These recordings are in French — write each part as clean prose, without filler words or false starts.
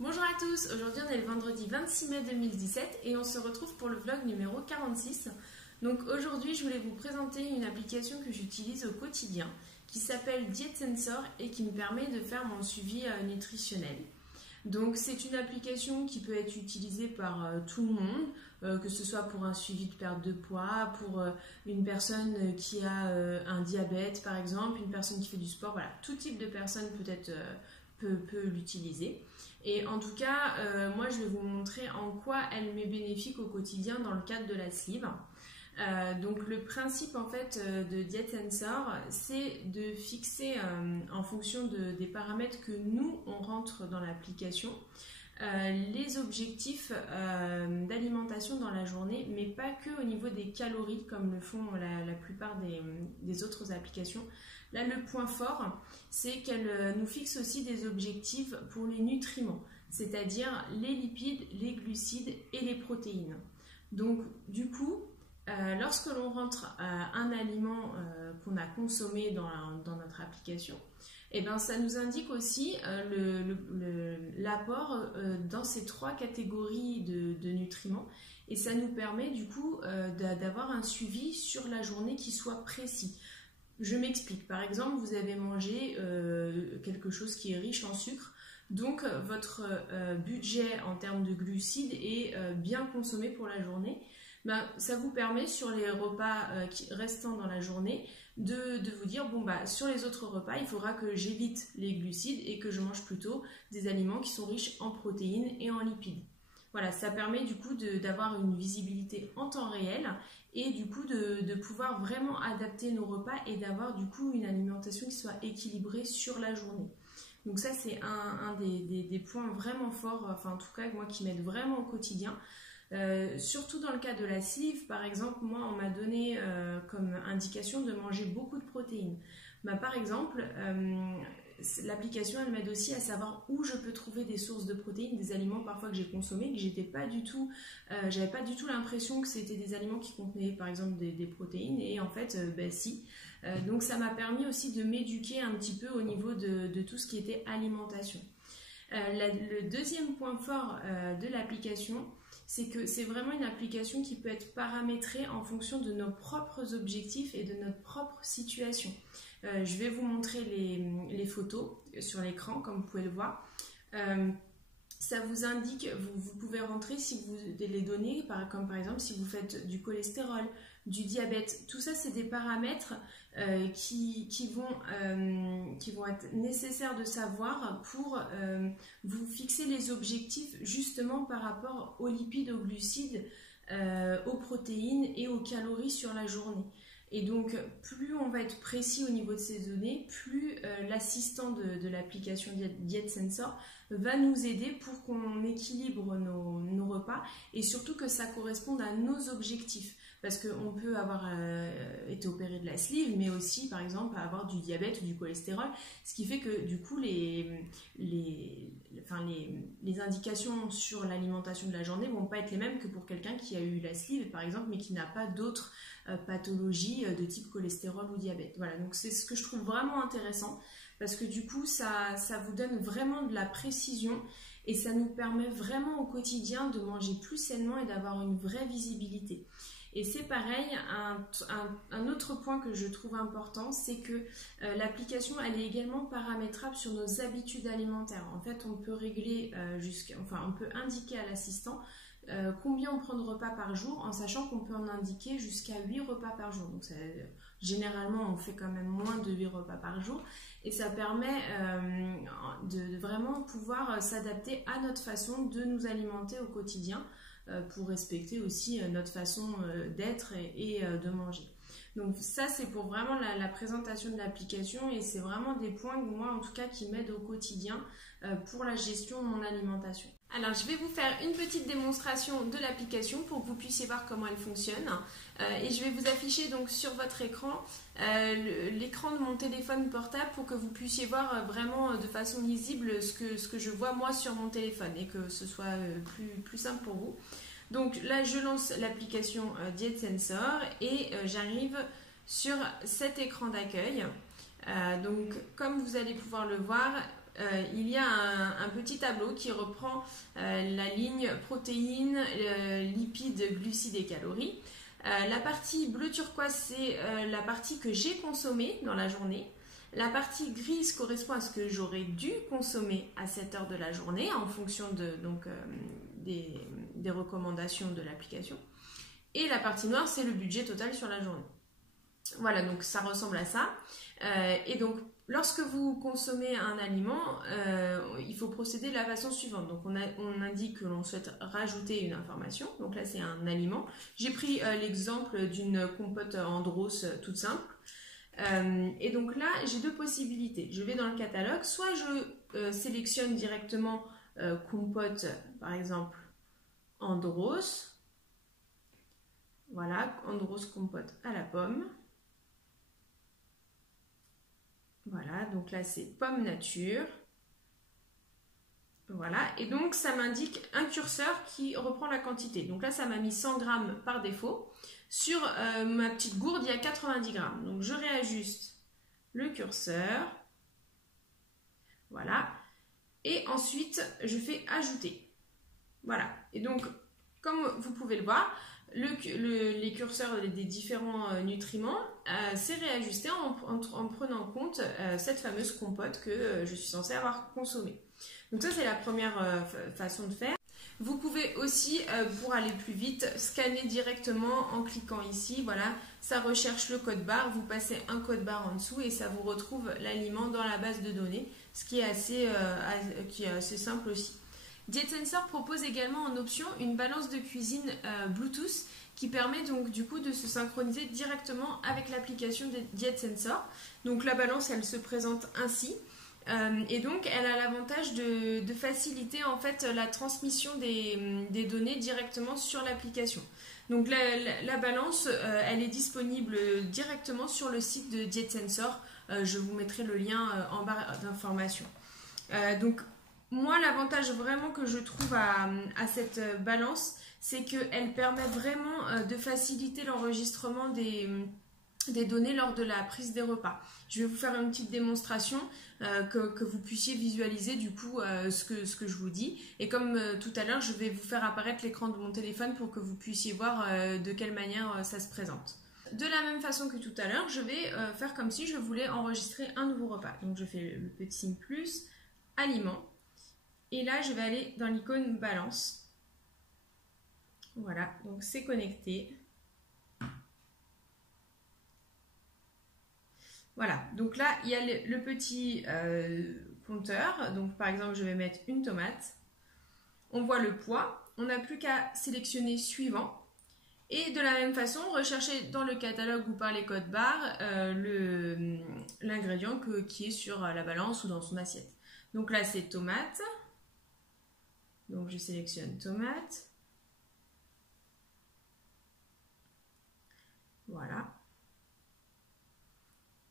Bonjour à tous, aujourd'hui on est le vendredi 26 mai 2017 et on se retrouve pour le vlog numéro 46. Donc aujourd'hui je voulais vous présenter une application que j'utilise au quotidien qui s'appelle Diet Sensor et qui me permet de faire mon suivi nutritionnel. Donc c'est une application qui peut être utilisée par tout le monde, que ce soit pour un suivi de perte de poids, pour une personne qui a un diabète par exemple, une personne qui fait du sport, voilà, tout type de personne peut l'utiliser. Et en tout cas, moi je vais vous montrer en quoi elle m'est bénéfique au quotidien dans le cadre de la sleeve. Donc le principe en fait de Diet Sensor, c'est de fixer en fonction des paramètres que nous on rentre dans l'application, les objectifs d'alimentation dans la journée, mais pas que au niveau des calories comme le font la plupart des autres applications. Là, le point fort, c'est qu'elle nous fixe aussi des objectifs pour les nutriments, c'est-à-dire les lipides, les glucides et les protéines. Donc, du coup, lorsque l'on rentre un aliment qu'on a consommé dans notre application, eh ben, ça nous indique aussi l'apport dans ces trois catégories de nutriments et ça nous permet du coup d'avoir un suivi sur la journée qui soit précis. Je m'explique. Par exemple, vous avez mangé quelque chose qui est riche en sucre, donc votre budget en termes de glucides est bien consommé pour la journée. Ben, ça vous permet sur les repas restants dans la journée de vous dire bon bah sur les autres repas il faudra que j'évite les glucides et que je mange plutôt des aliments qui sont riches en protéines et en lipides. Voilà, ça permet du coup d'avoir une visibilité en temps réel et du coup de pouvoir vraiment adapter nos repas et d'avoir du coup une alimentation qui soit équilibrée sur la journée. Donc ça c'est un des points vraiment forts, enfin en tout cas moi qui m'aide vraiment au quotidien. Surtout dans le cas de la sleeve, par exemple, moi on m'a donné comme indication de manger beaucoup de protéines. Bah, par exemple, l'application elle m'aide aussi à savoir où je peux trouver des sources de protéines, des aliments parfois que j'ai consommés, que j'avais pas du tout l'impression que c'était des aliments qui contenaient par exemple des protéines et en fait bah, si. Donc ça m'a permis aussi de m'éduquer un petit peu au niveau de tout ce qui était alimentation. Le deuxième point fort de l'application, c'est que c'est vraiment une application qui peut être paramétrée en fonction de nos propres objectifs et de notre propre situation. Je vais vous montrer les photos sur l'écran, comme vous pouvez le voir. Ça vous indique, vous pouvez rentrer si vous les données, comme par exemple si vous faites du cholestérol, du diabète. Tout ça, c'est des paramètres qui vont être nécessaires de savoir pour vous fixer les objectifs justement par rapport aux lipides, aux glucides, aux protéines et aux calories sur la journée. Et donc, plus on va être précis au niveau de ces données, plus l'assistant de l'application Diet Sensor va nous aider pour qu'on équilibre nos repas et surtout que ça corresponde à nos objectifs. Parce qu'on peut avoir été opéré de la sleeve, mais aussi, par exemple, avoir du diabète ou du cholestérol, ce qui fait que, du coup, les indications sur l'alimentation de la journée ne vont pas être les mêmes que pour quelqu'un qui a eu la sleeve, par exemple, mais qui n'a pas d'autres pathologies de type cholestérol ou diabète. Voilà, donc c'est ce que je trouve vraiment intéressant, parce que du coup, ça vous donne vraiment de la précision et ça nous permet vraiment au quotidien de manger plus sainement et d'avoir une vraie visibilité. Et c'est pareil, un autre point que je trouve important, c'est que l'application elle est également paramétrable sur nos habitudes alimentaires. En fait, on peut régler on peut indiquer à l'assistant combien on prend de repas par jour, en sachant qu'on peut en indiquer jusqu'à 8 repas par jour. Donc généralement, on fait quand même moins de 8 repas par jour et ça permet de vraiment pouvoir s'adapter à notre façon de nous alimenter au quotidien, pour respecter aussi notre façon d'être et de manger. Donc ça c'est pour vraiment la présentation de l'application et c'est vraiment des points moi en tout cas qui m'aident au quotidien pour la gestion de mon alimentation. Alors je vais vous faire une petite démonstration de l'application pour que vous puissiez voir comment elle fonctionne et je vais vous afficher donc sur votre écran l'écran de mon téléphone portable pour que vous puissiez voir vraiment de façon lisible ce que je vois moi sur mon téléphone et que ce soit plus simple pour vous. Donc là je lance l'application Diet Sensor et j'arrive sur cet écran d'accueil. Donc comme vous allez pouvoir le voir, il y a un petit tableau qui reprend la ligne protéines, lipides, glucides et calories. La partie bleu turquoise, c'est la partie que j'ai consommée dans la journée. La partie grise correspond à ce que j'aurais dû consommer à cette heure de la journée en fonction des recommandations de l'application. Et la partie noire, c'est le budget total sur la journée. Voilà, donc ça ressemble à ça. Et donc, lorsque vous consommez un aliment, il faut procéder de la façon suivante. Donc, on indique que l'on souhaite rajouter une information. Donc là, c'est un aliment. J'ai pris l'exemple d'une compote Andros toute simple. Et donc là, j'ai deux possibilités. Je vais dans le catalogue. Soit je sélectionne directement compote, par exemple, Andros. Voilà, Andros compote à la pomme. Voilà, donc là c'est pomme nature. Voilà, et donc ça m'indique un curseur qui reprend la quantité. Donc là ça m'a mis 100 grammes par défaut. Sur ma petite gourde, il y a 90 grammes. Donc je réajuste le curseur. Voilà. Et ensuite, je fais ajouter. Voilà. Et donc, comme vous pouvez le voir, les curseurs des différents nutriments, c'est réajusté en prenant en compte cette fameuse compote que je suis censée avoir consommée. Donc ça, c'est la première façon de faire. Vous pouvez aussi, pour aller plus vite, scanner directement en cliquant ici. Voilà, ça recherche le code barre. Vous passez un code barre en dessous et ça vous retrouve l'aliment dans la base de données, ce qui est assez simple aussi. DietSensor propose également en option une balance de cuisine Bluetooth qui permet donc du coup de se synchroniser directement avec l'application de DietSensor. Donc la balance, elle se présente ainsi. Et donc elle a l'avantage de faciliter en fait la transmission des données directement sur l'application. Donc la balance, elle est disponible directement sur le site de DietSensor. Je vous mettrai le lien en barre d'information. Donc moi, l'avantage vraiment que je trouve à cette balance, c'est qu'elle permet vraiment de faciliter l'enregistrement des données lors de la prise des repas. Je vais vous faire une petite démonstration que vous puissiez visualiser du coup ce que je vous dis. Et comme tout à l'heure, je vais vous faire apparaître l'écran de mon téléphone pour que vous puissiez voir de quelle manière ça se présente. De la même façon que tout à l'heure, je vais faire comme si je voulais enregistrer un nouveau repas. Donc je fais le petit signe plus, aliments. Et là, je vais aller dans l'icône balance. Voilà, donc c'est connecté. Voilà, donc là, il y a le petit compteur. Donc par exemple, je vais mettre une tomate. On voit le poids. On n'a plus qu'à sélectionner suivant. Et de la même façon, rechercher dans le catalogue ou par les codes barres l'ingrédient qui est sur la balance ou dans son assiette. Donc là, c'est tomate. Donc je sélectionne tomate. Voilà.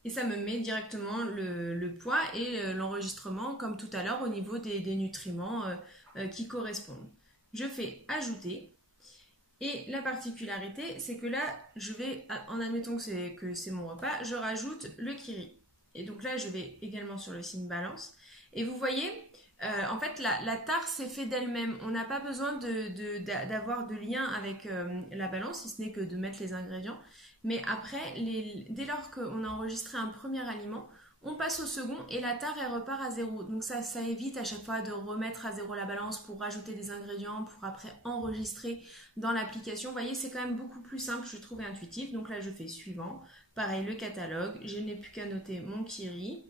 Et ça me met directement le poids et l'enregistrement comme tout à l'heure au niveau des nutriments qui correspondent. Je fais ajouter. Et la particularité, c'est que là, je vais, en admettant que c'est mon repas, je rajoute le kiri. Et donc là, je vais également sur le signe balance. Et vous voyez, en fait, la tare s'est fait d'elle-même. On n'a pas besoin d'avoir de lien avec la balance, si ce n'est que de mettre les ingrédients. Mais après, dès lors qu'on a enregistré un premier aliment, on passe au second et la tare, elle repart à zéro. Donc ça évite à chaque fois de remettre à zéro la balance pour rajouter des ingrédients, pour après enregistrer dans l'application. Vous voyez, c'est quand même beaucoup plus simple, je trouve, et intuitif. Donc là, je fais suivant. Pareil, le catalogue. Je n'ai plus qu'à noter mon kiri.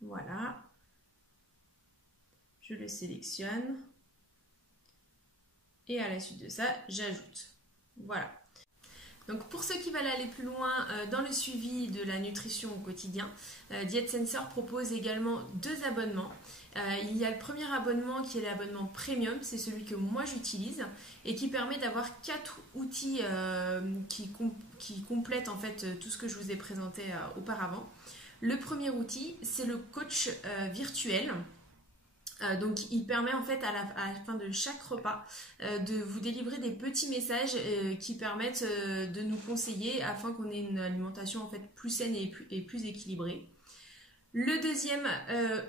Voilà. Je le sélectionne. Et à la suite de ça, j'ajoute. Voilà. Donc pour ceux qui veulent aller plus loin dans le suivi de la nutrition au quotidien, DietSensor propose également 2 abonnements. Il y a le premier abonnement qui est l'abonnement premium, c'est celui que moi j'utilise et qui permet d'avoir 4 outils qui complètent en fait tout ce que je vous ai présenté auparavant. Le premier outil, c'est le coach virtuel. Donc il permet en fait à la fin de chaque repas de vous délivrer des petits messages qui permettent de nous conseiller afin qu'on ait une alimentation en fait plus saine et plus équilibrée. Le deuxième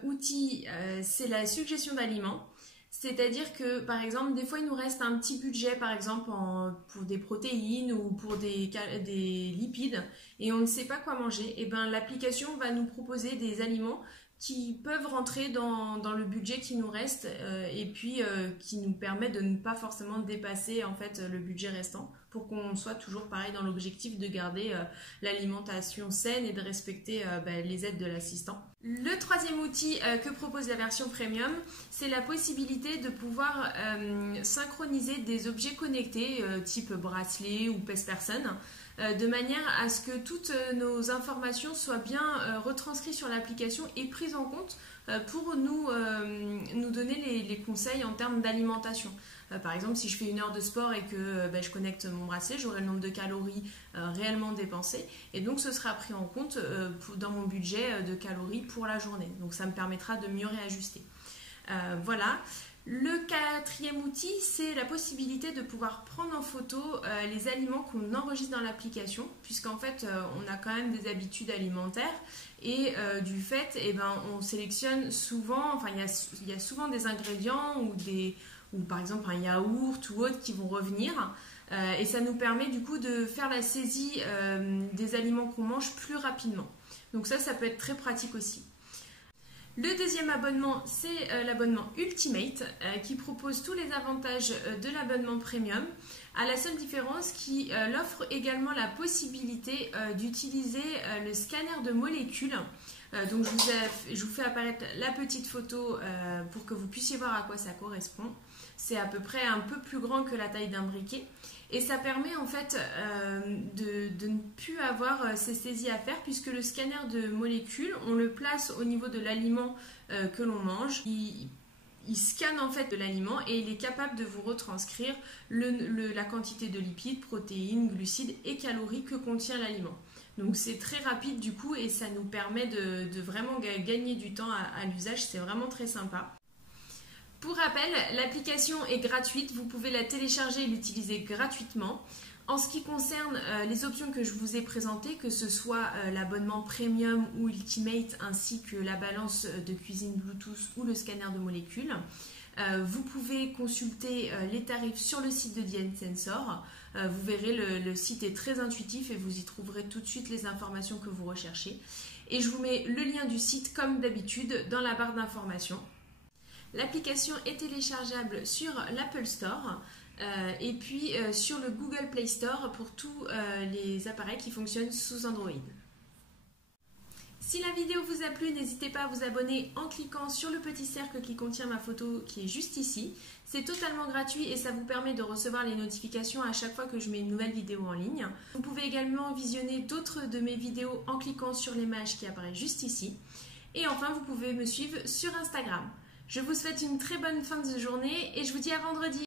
outil, c'est la suggestion d'aliments. C'est-à-dire que, par exemple, des fois, il nous reste un petit budget, par exemple, pour des protéines ou pour des lipides, et on ne sait pas quoi manger. Et ben, l'application va nous proposer des aliments qui peuvent rentrer dans le budget qui nous reste et puis qui nous permet de ne pas forcément dépasser en fait le budget restant pour qu'on soit toujours pareil dans l'objectif de garder l'alimentation saine et de respecter les aides de l'assistant. Le troisième outil que propose la version premium, c'est la possibilité de pouvoir synchroniser des objets connectés type bracelet ou pèse-personne de manière à ce que toutes nos informations soient bien retranscrites sur l'application et prises en compte pour nous donner les conseils en termes d'alimentation. Par exemple, si je fais une heure de sport et que je connecte mon bracelet, j'aurai le nombre de calories réellement dépensées et donc ce sera pris en compte dans mon budget de calories pour la journée. Donc ça me permettra de mieux réajuster. Voilà. Le quatrième outil, c'est la possibilité de pouvoir prendre en photo les aliments qu'on enregistre dans l'application, puisqu'en fait, on a quand même des habitudes alimentaires et du fait, on sélectionne souvent, enfin, il y a souvent des ingrédients ou par exemple un yaourt ou autre qui vont revenir et ça nous permet du coup de faire la saisie des aliments qu'on mange plus rapidement. Donc ça peut être très pratique aussi. Le deuxième abonnement, c'est l'abonnement Ultimate qui propose tous les avantages de l'abonnement Premium, à la seule différence qu'il offre également la possibilité d'utiliser le scanner de molécules. Donc je vous fais apparaître la petite photo pour que vous puissiez voir à quoi ça correspond. C'est à peu près un peu plus grand que la taille d'un briquet. Et ça permet en fait de ne plus avoir ces saisies à faire puisque le scanner de molécules, on le place au niveau de l'aliment que l'on mange. Il scanne en fait de l'aliment et il est capable de vous retranscrire la quantité de lipides, protéines, glucides et calories que contient l'aliment. Donc c'est très rapide du coup et ça nous permet de vraiment gagner du temps à l'usage, c'est vraiment très sympa. Pour rappel, l'application est gratuite, vous pouvez la télécharger et l'utiliser gratuitement. En ce qui concerne les options que je vous ai présentées, que ce soit l'abonnement Premium ou Ultimate ainsi que la balance de cuisine Bluetooth ou le scanner de molécules, vous pouvez consulter les tarifs sur le site de The Sensor. Vous verrez, le site est très intuitif et vous y trouverez tout de suite les informations que vous recherchez. Et je vous mets le lien du site comme d'habitude dans la barre d'informations. L'application est téléchargeable sur l'Apple Store et puis sur le Google Play Store pour tous les appareils qui fonctionnent sous Android. Si la vidéo vous a plu, n'hésitez pas à vous abonner en cliquant sur le petit cercle qui contient ma photo qui est juste ici. C'est totalement gratuit et ça vous permet de recevoir les notifications à chaque fois que je mets une nouvelle vidéo en ligne. Vous pouvez également visionner d'autres de mes vidéos en cliquant sur l'image qui apparaît juste ici. Et enfin, vous pouvez me suivre sur Instagram. Je vous souhaite une très bonne fin de journée et je vous dis à vendredi.